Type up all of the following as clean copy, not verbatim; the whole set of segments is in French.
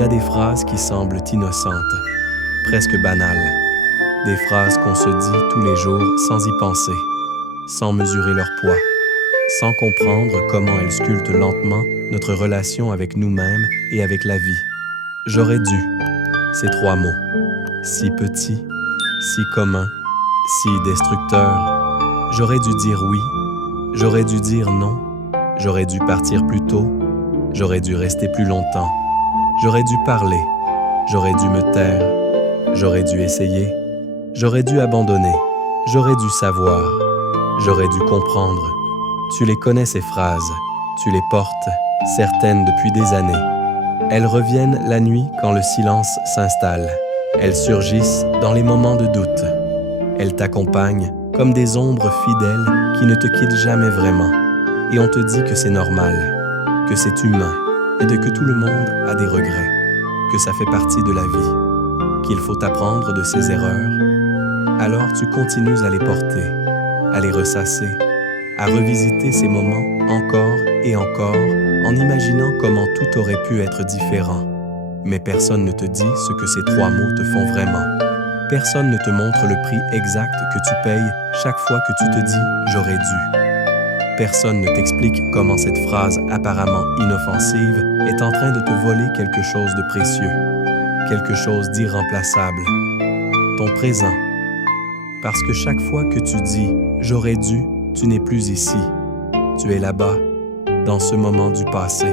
y a des phrases qui semblent innocentes, presque banales. Des phrases qu'on se dit tous les jours sans y penser, sans mesurer leur poids, sans comprendre comment elles sculptent lentement notre relation avec nous-mêmes et avec la vie. J'aurais dû, ces trois mots, si petits, si communs, si destructeurs. J'aurais dû dire oui, j'aurais dû dire non, j'aurais dû partir plus tôt, j'aurais dû rester plus longtemps, j'aurais dû parler, j'aurais dû me taire, j'aurais dû essayer, j'aurais dû abandonner, j'aurais dû savoir, j'aurais dû comprendre. Tu les connais ces phrases, tu les portes, certaines depuis des années. Elles reviennent la nuit quand le silence s'installe. Elles surgissent dans les moments de doute. Elles t'accompagnent comme des ombres fidèles qui ne te quittent jamais vraiment. Et on te dit que c'est normal, que c'est humain, et que tout le monde a des regrets, que ça fait partie de la vie, qu'il faut apprendre de ses erreurs. Alors tu continues à les porter, à les ressasser, à revisiter ces moments encore et encore, en imaginant comment tout aurait pu être différent. Mais personne ne te dit ce que ces trois mots te font vraiment. Personne ne te montre le prix exact que tu payes chaque fois que tu te dis « j'aurais dû ». Personne ne t'explique comment cette phrase apparemment inoffensive est en train de te voler quelque chose de précieux, quelque chose d'irremplaçable, ton présent. Parce que chaque fois que tu dis « j'aurais dû », tu n'es plus ici. Tu es là-bas, dans ce moment du passé,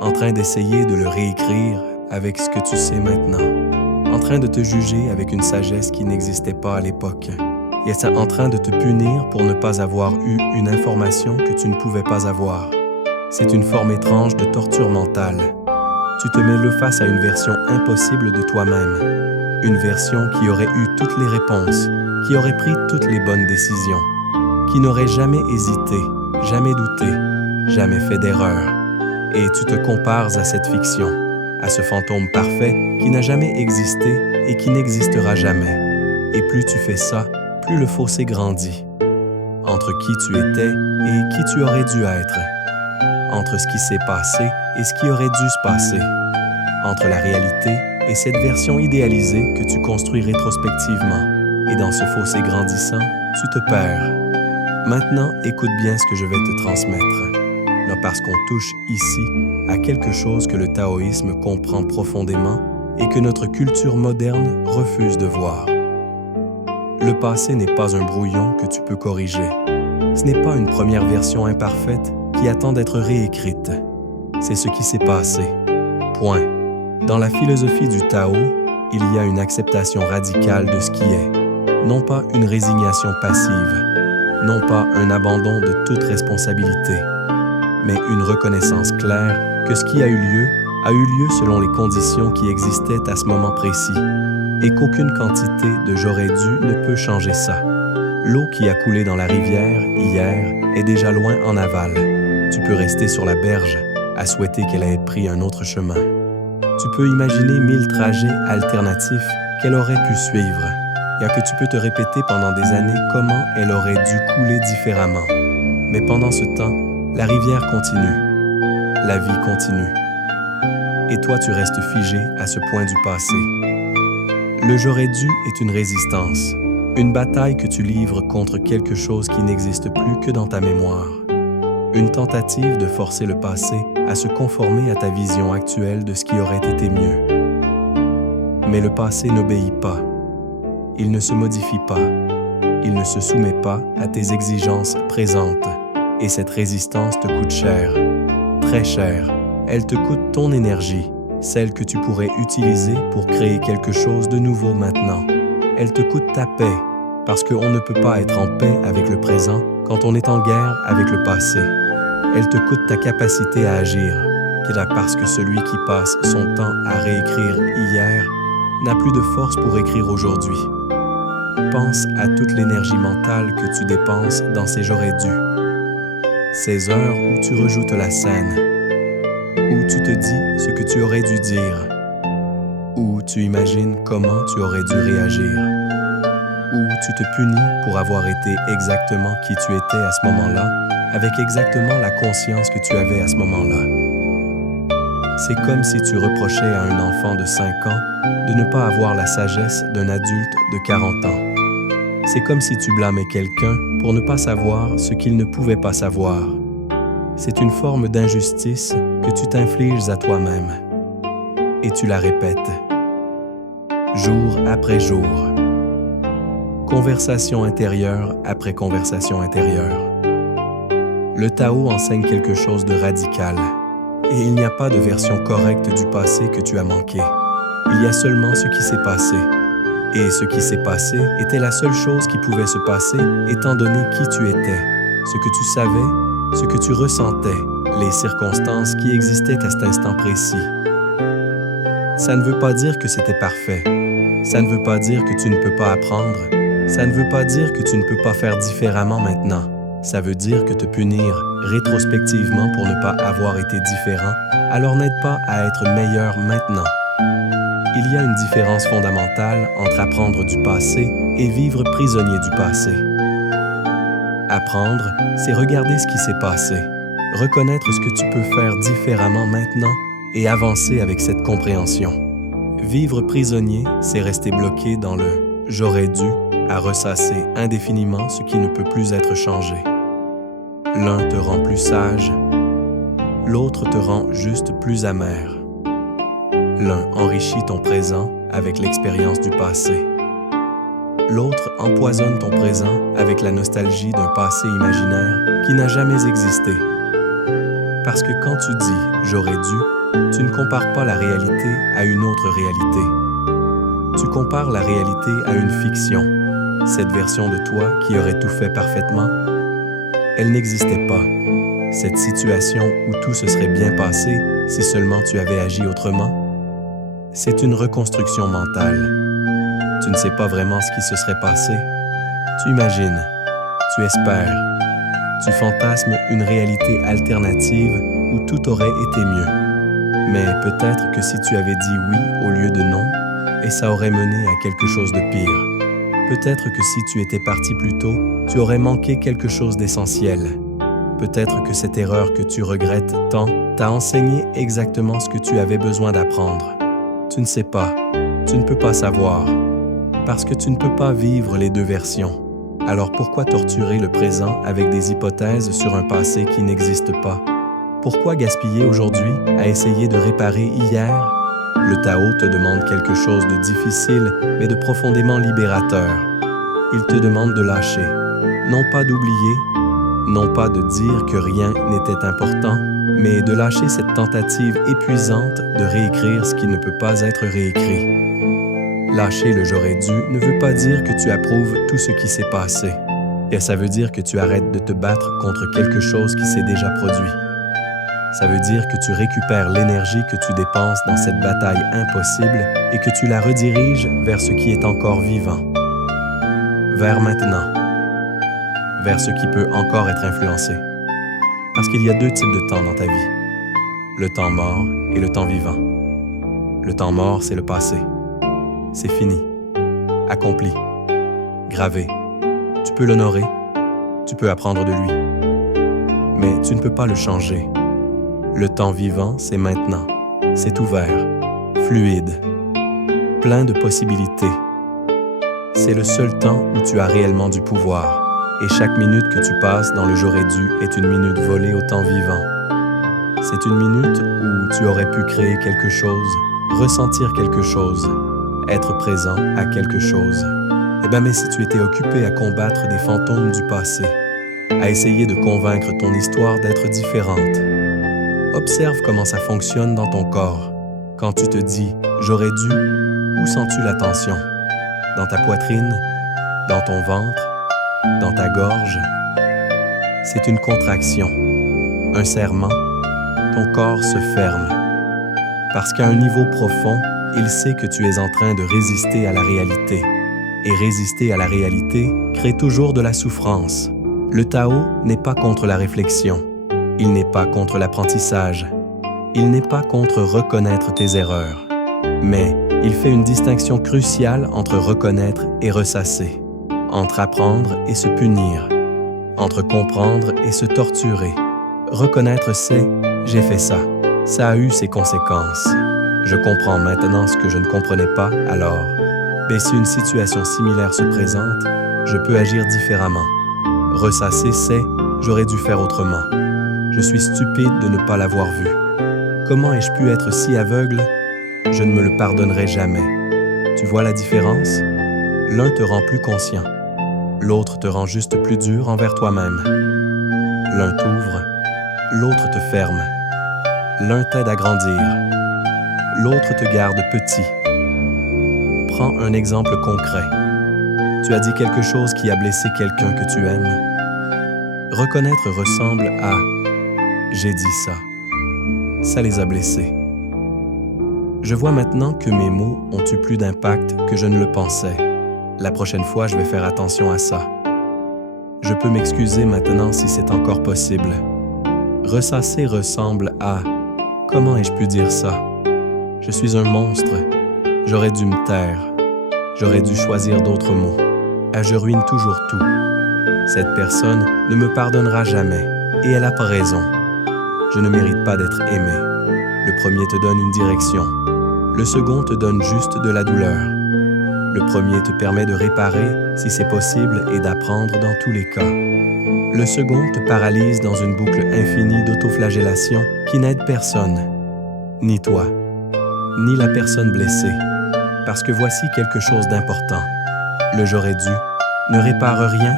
en train d'essayer de le réécrire avec ce que tu sais maintenant, en train de te juger avec une sagesse qui n'existait pas à l'époque, et en train de te punir pour ne pas avoir eu une information que tu ne pouvais pas avoir. C'est une forme étrange de torture mentale. Tu te mets le face à une version impossible de toi-même, une version qui aurait eu toutes les réponses, qui aurait pris toutes les bonnes décisions, qui n'aurait jamais hésité, jamais douté, jamais fait d'erreur. Et tu te compares à cette fiction, à ce fantôme parfait qui n'a jamais existé et qui n'existera jamais. Et plus tu fais ça, plus le fossé grandit. Entre qui tu étais et qui tu aurais dû être. Entre ce qui s'est passé et ce qui aurait dû se passer. Entre la réalité et cette version idéalisée que tu construis rétrospectivement. Et dans ce fossé grandissant, tu te perds. Maintenant, écoute bien ce que je vais te transmettre. Là, parce qu'on touche ici à quelque chose que le taoïsme comprend profondément et que notre culture moderne refuse de voir. Le passé n'est pas un brouillon que tu peux corriger. Ce n'est pas une première version imparfaite qui attend d'être réécrite. C'est ce qui s'est passé. Point. Dans la philosophie du Tao, il y a une acceptation radicale de ce qui est, non pas une résignation passive, non pas un abandon de toute responsabilité, mais une reconnaissance claire que ce qui a eu lieu selon les conditions qui existaient à ce moment précis, et qu'aucune quantité de « j'aurais dû » ne peut changer ça. L'eau qui a coulé dans la rivière hier est déjà loin en aval. Tu peux rester sur la berge à souhaiter qu'elle ait pris un autre chemin. Tu peux imaginer 1000 trajets alternatifs qu'elle aurait pu suivre, et que tu peux te répéter pendant des années comment elle aurait dû couler différemment. Mais pendant ce temps, la rivière continue, la vie continue. Et toi, tu restes figé à ce point du passé. Le « j'aurais dû » est une résistance, une bataille que tu livres contre quelque chose qui n'existe plus que dans ta mémoire. Une tentative de forcer le passé à se conformer à ta vision actuelle de ce qui aurait été mieux. Mais le passé n'obéit pas. Il ne se modifie pas. Il ne se soumet pas à tes exigences présentes. Et cette résistance te coûte cher, très cher. Elle te coûte ton énergie, celle que tu pourrais utiliser pour créer quelque chose de nouveau maintenant. Elle te coûte ta paix, parce qu'on ne peut pas être en paix avec le présent quand on est en guerre avec le passé. Elle te coûte ta capacité à agir, parce que celui qui passe son temps à réécrire hier n'a plus de force pour écrire aujourd'hui. Pense à toute l'énergie mentale que tu dépenses dans ces « j'aurais dû ». Ces heures où tu rejoutes la scène, où tu te dis ce que tu aurais dû dire, où tu imagines comment tu aurais dû réagir, où tu te punis pour avoir été exactement qui tu étais à ce moment-là, avec exactement la conscience que tu avais à ce moment-là. C'est comme si tu reprochais à un enfant de 5 ans de ne pas avoir la sagesse d'un adulte de 40 ans. C'est comme si tu blâmais quelqu'un pour ne pas savoir ce qu'il ne pouvait pas savoir. C'est une forme d'injustice que tu t'infliges à toi-même. Et tu la répètes, jour après jour. Conversation intérieure après conversation intérieure. Le Tao enseigne quelque chose de radical. Et il n'y a pas de version correcte du passé que tu as manqué. Il y a seulement ce qui s'est passé. Et ce qui s'est passé était la seule chose qui pouvait se passer étant donné qui tu étais, ce que tu savais, ce que tu ressentais, les circonstances qui existaient à cet instant précis. Ça ne veut pas dire que c'était parfait. Ça ne veut pas dire que tu ne peux pas apprendre. Ça ne veut pas dire que tu ne peux pas faire différemment maintenant. Ça veut dire que te punir rétrospectivement pour ne pas avoir été différent, alors n'aide pas à être meilleur maintenant. Il y a une différence fondamentale entre apprendre du passé et vivre prisonnier du passé. Apprendre, c'est regarder ce qui s'est passé, reconnaître ce que tu peux faire différemment maintenant et avancer avec cette compréhension. Vivre prisonnier, c'est rester bloqué dans le « j'aurais dû » à ressasser indéfiniment ce qui ne peut plus être changé. L'un te rend plus sage, l'autre te rend juste plus amer. L'un enrichit ton présent avec l'expérience du passé. L'autre empoisonne ton présent avec la nostalgie d'un passé imaginaire qui n'a jamais existé. Parce que quand tu dis « j'aurais dû », tu ne compares pas la réalité à une autre réalité. Tu compares la réalité à une fiction. Cette version de toi qui aurait tout fait parfaitement, elle n'existait pas. Cette situation où tout se serait bien passé si seulement tu avais agi autrement, c'est une reconstruction mentale. Tu ne sais pas vraiment ce qui se serait passé. Tu imagines, tu espères, tu fantasmes une réalité alternative où tout aurait été mieux. Mais peut-être que si tu avais dit oui au lieu de non, et ça aurait mené à quelque chose de pire. Peut-être que si tu étais parti plus tôt, tu aurais manqué quelque chose d'essentiel. Peut-être que cette erreur que tu regrettes tant t'a enseigné exactement ce que tu avais besoin d'apprendre. Tu ne sais pas, tu ne peux pas savoir, parce que tu ne peux pas vivre les deux versions. Alors pourquoi torturer le présent avec des hypothèses sur un passé qui n'existe pas? Pourquoi gaspiller aujourd'hui à essayer de réparer hier? Le Tao te demande quelque chose de difficile, mais de profondément libérateur. Il te demande de lâcher, non pas d'oublier, non pas de dire que rien n'était important, mais de lâcher cette tentative épuisante de réécrire ce qui ne peut pas être réécrit. Lâcher le « j'aurais dû » ne veut pas dire que tu approuves tout ce qui s'est passé, et ça veut dire que tu arrêtes de te battre contre quelque chose qui s'est déjà produit. Ça veut dire que tu récupères l'énergie que tu dépenses dans cette bataille impossible et que tu la rediriges vers ce qui est encore vivant. Vers maintenant. Vers ce qui peut encore être influencé. Parce qu'il y a deux types de temps dans ta vie. Le temps mort et le temps vivant. Le temps mort, c'est le passé. C'est fini. Accompli. Gravé. Tu peux l'honorer. Tu peux apprendre de lui. Mais tu ne peux pas le changer. Le temps vivant, c'est maintenant. C'est ouvert, fluide, plein de possibilités. C'est le seul temps où tu as réellement du pouvoir. Et chaque minute que tu passes dans le « j'aurais dû » est une minute volée au temps vivant. C'est une minute où tu aurais pu créer quelque chose, ressentir quelque chose, être présent à quelque chose. Mais si tu étais occupé à combattre des fantômes du passé, à essayer de convaincre ton histoire d'être différente, observe comment ça fonctionne dans ton corps. Quand tu te dis « j'aurais dû », où sens-tu la tension? Dans ta poitrine? Dans ton ventre? Dans ta gorge? C'est une contraction, un serrement. Ton corps se ferme. Parce qu'à un niveau profond, il sait que tu es en train de résister à la réalité. Et résister à la réalité crée toujours de la souffrance. Le Tao n'est pas contre la réflexion. Il n'est pas contre l'apprentissage. Il n'est pas contre reconnaître tes erreurs. Mais il fait une distinction cruciale entre reconnaître et ressasser, entre apprendre et se punir, entre comprendre et se torturer. Reconnaître, c'est « j'ai fait ça ». Ça a eu ses conséquences. Je comprends maintenant ce que je ne comprenais pas alors. Mais si une situation similaire se présente, je peux agir différemment. Ressasser, c'est « j'aurais dû faire autrement ». Je suis stupide de ne pas l'avoir vu. Comment ai-je pu être si aveugle? Je ne me le pardonnerai jamais. Tu vois la différence? L'un te rend plus conscient. L'autre te rend juste plus dur envers toi-même. L'un t'ouvre, l'autre te ferme. L'un t'aide à grandir, l'autre te garde petit. Prends un exemple concret. Tu as dit quelque chose qui a blessé quelqu'un que tu aimes. Reconnaître ressemble à « j'ai dit ça ». Ça les a blessés. Je vois maintenant que mes mots ont eu plus d'impact que je ne le pensais. La prochaine fois, je vais faire attention à ça. Je peux m'excuser maintenant si c'est encore possible. Ressasser ressemble à « comment ai-je pu dire ça? Je suis un monstre. J'aurais dû me taire. J'aurais dû choisir d'autres mots. Ah, je ruine toujours tout. Cette personne ne me pardonnera jamais et elle n'a pas raison. Je ne mérite pas d'être aimé. Le premier te donne une direction. Le second te donne juste de la douleur. Le premier te permet de réparer si c'est possible et d'apprendre dans tous les cas. Le second te paralyse dans une boucle infinie d'autoflagellation qui n'aide personne, ni toi, ni la personne blessée. Parce que voici quelque chose d'important. Le « j'aurais dû » ne répare rien,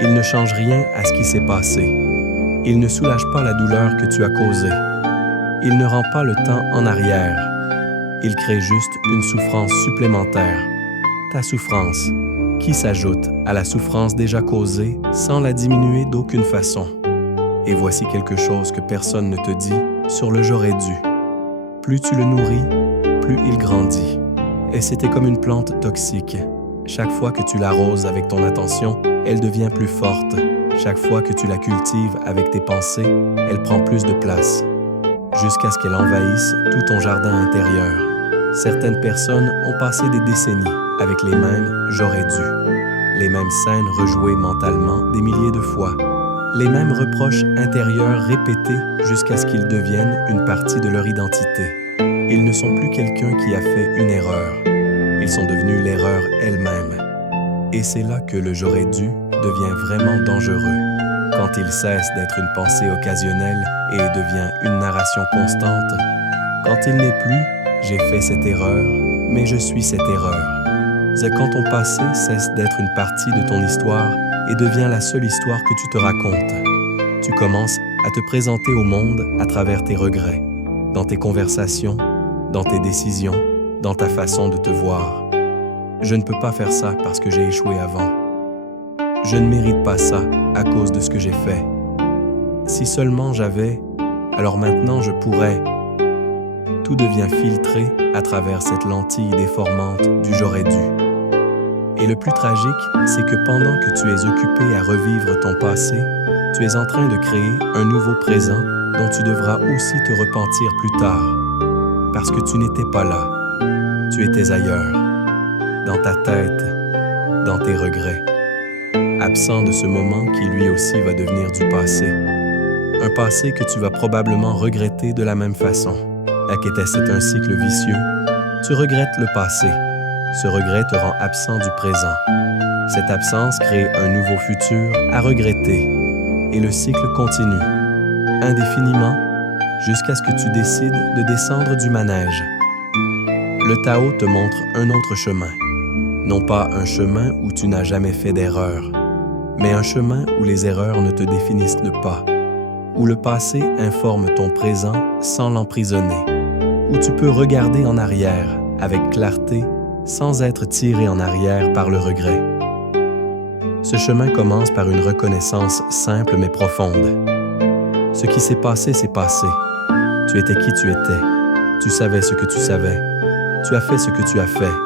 il ne change rien à ce qui s'est passé. Il ne soulage pas la douleur que tu as causée. Il ne rend pas le temps en arrière. Il crée juste une souffrance supplémentaire. Ta souffrance, qui s'ajoute à la souffrance déjà causée sans la diminuer d'aucune façon. Et voici quelque chose que personne ne te dit sur le « j'aurais dû ». Plus tu le nourris, plus il grandit. Et c'était comme une plante toxique. Chaque fois que tu l'arroses avec ton attention, elle devient plus forte. Chaque fois que tu la cultives avec tes pensées, elle prend plus de place, jusqu'à ce qu'elle envahisse tout ton jardin intérieur. Certaines personnes ont passé des décennies avec les mêmes « j'aurais dû », les mêmes scènes rejouées mentalement des milliers de fois, les mêmes reproches intérieurs répétés jusqu'à ce qu'ils deviennent une partie de leur identité. Ils ne sont plus quelqu'un qui a fait une erreur. Ils sont devenus l'erreur elle-même. Et c'est là que le « j'aurais dû » devient vraiment dangereux. Quand il cesse d'être une pensée occasionnelle et devient une narration constante. Quand il n'est plus « j'ai fait cette erreur, mais je suis cette erreur ». C'est quand ton passé cesse d'être une partie de ton histoire et devient la seule histoire que tu te racontes. Tu commences à te présenter au monde à travers tes regrets, dans tes conversations, dans tes décisions, dans ta façon de te voir. Je ne peux pas faire ça parce que j'ai échoué avant. Je ne mérite pas ça à cause de ce que j'ai fait. Si seulement j'avais, alors maintenant je pourrais. Tout devient filtré à travers cette lentille déformante du « j'aurais dû ». Et le plus tragique, c'est que pendant que tu es occupé à revivre ton passé, tu es en train de créer un nouveau présent dont tu devras aussi te repentir plus tard. Parce que tu n'étais pas là. Tu étais ailleurs, dans ta tête, dans tes regrets, absent de ce moment qui lui aussi va devenir du passé. Un passé que tu vas probablement regretter de la même façon. La quétesse est un cycle vicieux. Tu regrettes le passé. Ce regret te rend absent du présent. Cette absence crée un nouveau futur à regretter. Et le cycle continue, indéfiniment, jusqu'à ce que tu décides de descendre du manège. Le Tao te montre un autre chemin. Non pas un chemin où tu n'as jamais fait d'erreur, mais un chemin où les erreurs ne te définissent pas, où le passé informe ton présent sans l'emprisonner, où tu peux regarder en arrière avec clarté sans être tiré en arrière par le regret. Ce chemin commence par une reconnaissance simple mais profonde. Ce qui s'est passé, c'est passé. Tu étais qui tu étais. Tu savais ce que tu savais. Tu as fait ce que tu as fait.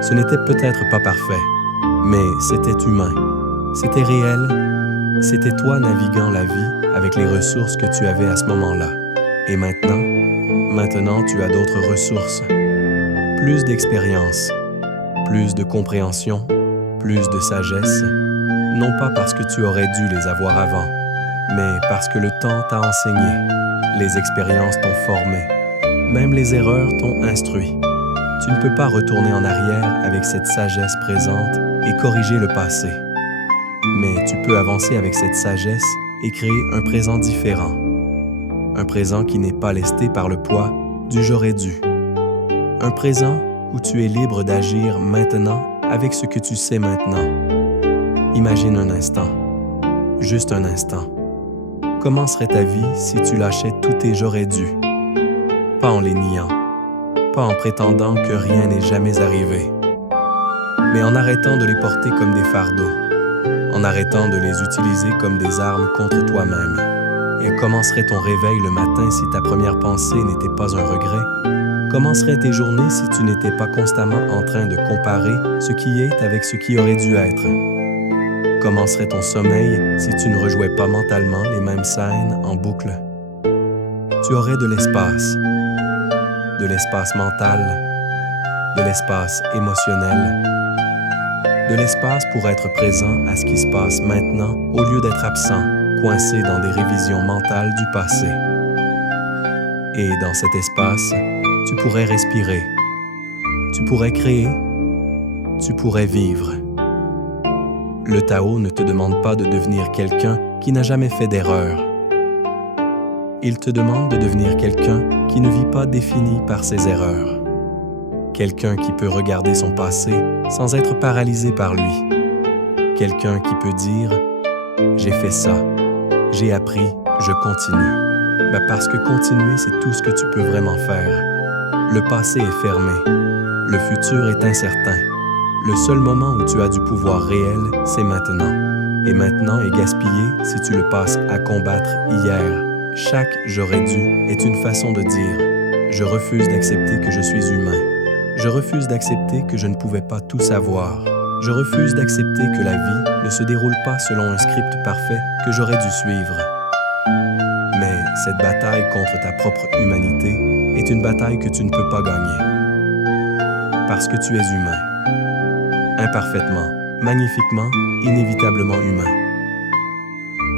Ce n'était peut-être pas parfait, mais c'était humain. C'était réel. C'était toi naviguant la vie avec les ressources que tu avais à ce moment-là. Et maintenant, tu as d'autres ressources. Plus d'expérience, plus de compréhension, plus de sagesse, non pas parce que tu aurais dû les avoir avant, mais parce que le temps t'a enseigné, les expériences t'ont formé, même les erreurs t'ont instruit. Tu ne peux pas retourner en arrière avec cette sagesse présente et corriger le passé. Mais tu peux avancer avec cette sagesse et créer un présent différent. Un présent qui n'est pas lesté par le poids du « j'aurais dû ». Un présent où tu es libre d'agir maintenant avec ce que tu sais maintenant. Imagine un instant, juste un instant. Comment serait ta vie si tu lâchais tous tes « j'aurais dû », pas en les niant, pas en prétendant que rien n'est jamais arrivé, mais en arrêtant de les porter comme des fardeaux, en arrêtant de les utiliser comme des armes contre toi-même. Et comment serait ton réveil le matin si ta première pensée n'était pas un regret? Comment seraient tes journées si tu n'étais pas constamment en train de comparer ce qui est avec ce qui aurait dû être? Comment serait ton sommeil si tu ne rejouais pas mentalement les mêmes scènes en boucle? Tu aurais de l'espace mental, de l'espace émotionnel, de l'espace pour être présent à ce qui se passe maintenant au lieu d'être absent, coincé dans des révisions mentales du passé. Et dans cet espace, tu pourrais respirer, tu pourrais créer, tu pourrais vivre. Le Tao ne te demande pas de devenir quelqu'un qui n'a jamais fait d'erreur. Il te demande de devenir quelqu'un qui ne vit pas défini par ses erreurs. Quelqu'un qui peut regarder son passé sans être paralysé par lui. Quelqu'un qui peut dire « j'ai fait ça, j'ai appris, je continue ». Parce que continuer, c'est tout ce que tu peux vraiment faire. Le passé est fermé, le futur est incertain. Le seul moment où tu as du pouvoir réel, c'est maintenant. Et maintenant est gaspillé si tu le passes à combattre hier. Chaque « j'aurais dû » est une façon de dire « je refuse d'accepter que je suis humain ». Je refuse d'accepter que je ne pouvais pas tout savoir. Je refuse d'accepter que la vie ne se déroule pas selon un script parfait que j'aurais dû suivre. Mais cette bataille contre ta propre humanité est une bataille que tu ne peux pas gagner. Parce que tu es humain. Imparfaitement, magnifiquement, inévitablement humain.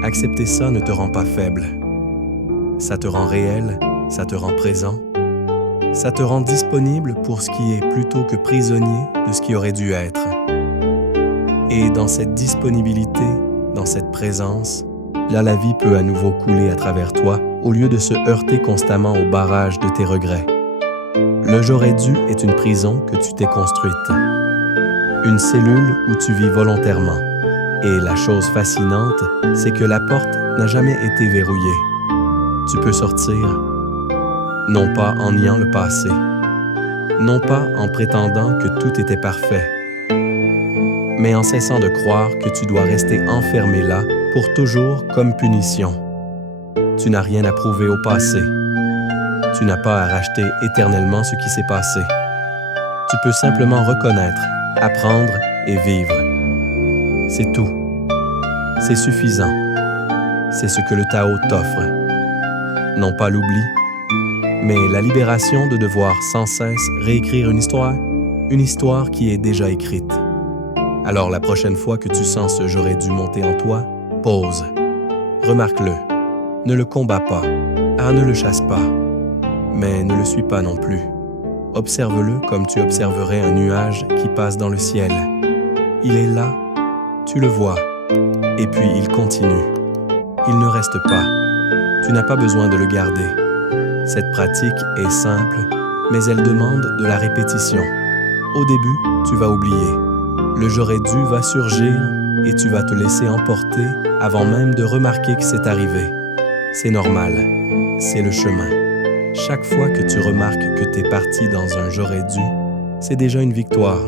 Accepter ça ne te rend pas faible. Ça te rend réel, ça te rend présent. Ça te rend disponible pour ce qui est plutôt que prisonnier de ce qui aurait dû être. Et dans cette disponibilité, dans cette présence, là la vie peut à nouveau couler à travers toi au lieu de se heurter constamment au barrage de tes regrets. Le « j'aurais dû » est une prison que tu t'es construite. Une cellule où tu vis volontairement. Et la chose fascinante, c'est que la porte n'a jamais été verrouillée. Tu peux sortir, non pas en niant le passé, non pas en prétendant que tout était parfait, mais en cessant de croire que tu dois rester enfermé là pour toujours comme punition. Tu n'as rien à prouver au passé. Tu n'as pas à racheter éternellement ce qui s'est passé. Tu peux simplement reconnaître, apprendre et vivre. C'est tout. C'est suffisant. C'est ce que le Tao t'offre. Non pas l'oubli, mais la libération de devoir sans cesse réécrire une histoire qui est déjà écrite. Alors la prochaine fois que tu sens ce « j'aurais dû » monter en toi, pause. Remarque-le. Ne le combats pas. Ne le chasse pas. Mais ne le suis pas non plus. Observe-le comme tu observerais un nuage qui passe dans le ciel. Il est là, tu le vois, et puis il continue. Il ne reste pas. Tu n'as pas besoin de le garder. Cette pratique est simple, mais elle demande de la répétition. Au début, tu vas oublier. Le « j'aurais dû » va surgir et tu vas te laisser emporter avant même de remarquer que c'est arrivé. C'est normal. C'est le chemin. Chaque fois que tu remarques que t'es parti dans un « j'aurais dû », c'est déjà une victoire.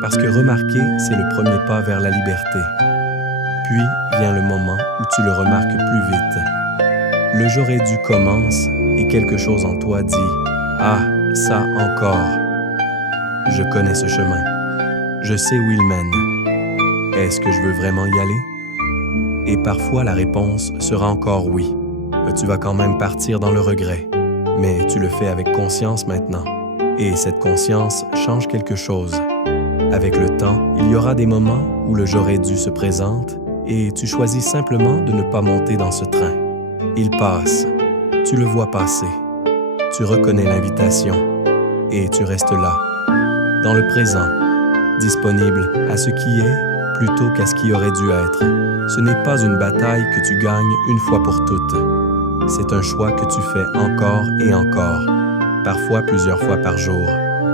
Parce que remarquer, c'est le premier pas vers la liberté. Puis vient le moment où tu le remarques plus vite. Le « j'aurais dû » commence et quelque chose en toi dit « Ah, ça encore ». Je connais ce chemin. Je sais où il mène. Est-ce que je veux vraiment y aller? Et parfois la réponse sera encore oui. Tu vas quand même partir dans le regret. Mais tu le fais avec conscience maintenant. Et cette conscience change quelque chose. Avec le temps, il y aura des moments où le « j'aurais dû » se présente et tu choisis simplement de ne pas monter dans ce train. Il passe, tu le vois passer, tu reconnais l'invitation et tu restes là, dans le présent, disponible à ce qui est plutôt qu'à ce qui aurait dû être. Ce n'est pas une bataille que tu gagnes une fois pour toutes. C'est un choix que tu fais encore et encore, parfois plusieurs fois par jour.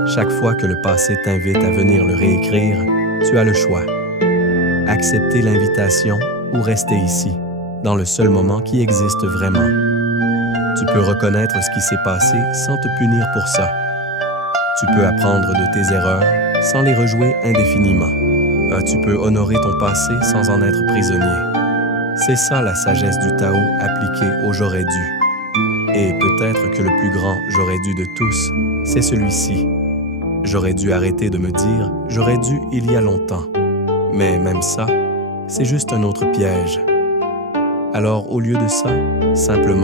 Chaque fois que le passé t'invite à venir le réécrire, tu as le choix. Accepter l'invitation ou rester ici, dans le seul moment qui existe vraiment. Tu peux reconnaître ce qui s'est passé sans te punir pour ça. Tu peux apprendre de tes erreurs sans les rejouer indéfiniment. Tu peux honorer ton passé sans en être prisonnier. C'est ça la sagesse du Tao appliquée au j'aurais dû. Et peut-être que le plus grand j'aurais dû de tous, c'est celui-ci. J'aurais dû arrêter de me dire j'aurais dû il y a longtemps. Mais même ça, c'est juste un autre piège. Alors au lieu de ça, simplement